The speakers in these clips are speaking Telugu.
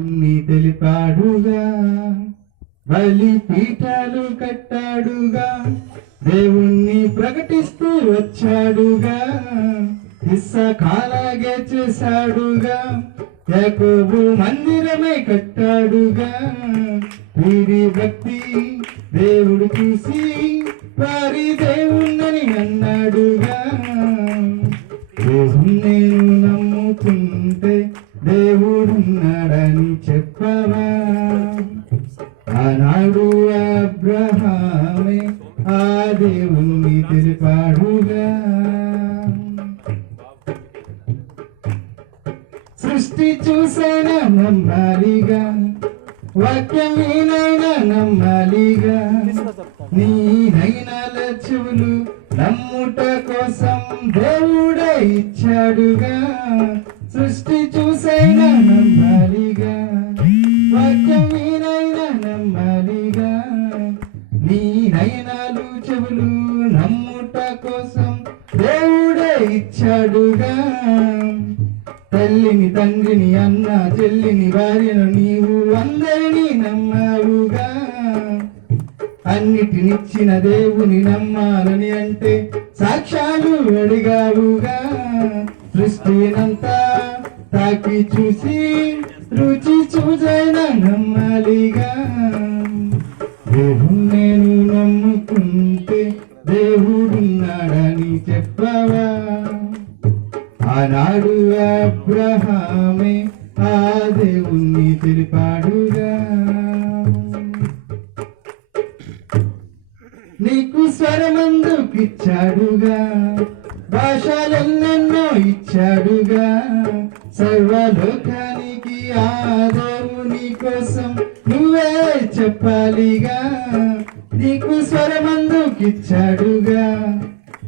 అన్ని తెలిపాడుగా బలి పీఠాలు కట్టాడుగా దేవుణ్ణి ప్రకటిస్తూ వచ్చాడుగా ఇస్సకాలాగే చేశాడుగా యాకోబు మందిరమే కట్టాడుగా వీరి భక్తి దేవుడు చూసి దేవుడున్నాడని ఆనాడు అబ్రహామే ఆ దేవుణ్ణి తెలిపాడుగా సృష్టి చూసిన నమ్మాలిగా వాక్యం నమ్మాలిగా నీ నైనాల నమ్ముట కోసం దేవుడే ఇచ్చాడుగా సృష్టి చూసైనా నమ్మాలిగా నమ్మాలిగా నీ నయనాలు చెవులు నమ్ముట కోసం దేవుడే ఇచ్చాడుగా. తల్లిని తండ్రిని అన్న చెల్లిని భార్యను నీవు అందరినీ నమ్మావుగా అన్నిటినిచ్చిన దేవుని నమ్మాలని అంటే సాక్ష్యాలు అడిగావుగా సృష్టినంతా తాకి చూసి రుచి చూజైన నమ్మాలిగా. దేవుడు నేను నమ్ముకుంటే దేవుడున్నాడని చెప్పవా? ఆనాడు అబ్రహామే ఆ దేవుణ్ణి తెలిపాడుగా. నీకు స్వరమందుకిచ్చాడుగా భాషలెన్నెన్నో ఇచ్చాడుగా సర్వలోకా ఆ దేవుని కోసం నువ్వే చెప్పాలిగా. నీకు స్వరమందుకిచ్చాడుగా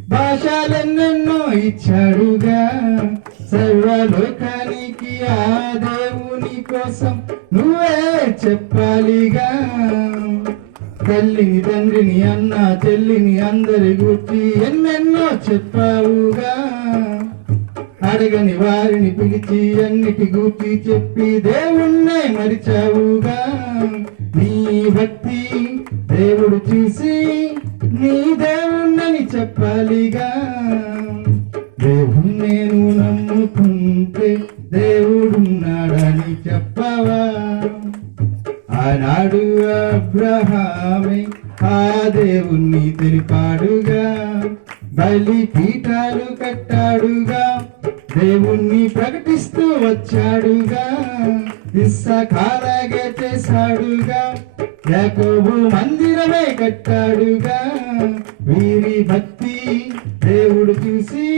భాషలెన్నెన్నో ఇచ్చాడుగా. సర్వలోకానికి ఆ దేవుని కోసం నువ్వే చెప్పాలిగా. తల్లిని తండ్రిని అన్న చెల్లిని అందరి గుర్చి ఎన్నెన్నో చెప్పావుగా. అడగని వారిని పిలిచి అన్నిటి గూర్చి చెప్పి దేవుణ్ణే మరిచావుగా. నీ భక్తి దేవుడు చూసి నీ దేవుణ్ణని చెప్పాలిగా. దేవుణ్ణి నేను నమ్ముకుంటే దేవుడున్నాడని చెప్పవా. ఆనాడు అబ్రహామే ఆ దేవుణ్ణి తెలిపాడుగా బలి పీఠాలు కట్టాడుగా దేవుణ్ణి ప్రకటిస్తూ వచ్చాడుగా ఇస్సకాలాగే చేశాడుగా యాకోబు మందిరమే కట్టాడుగా వీరి భక్తి దేవుడు చూసి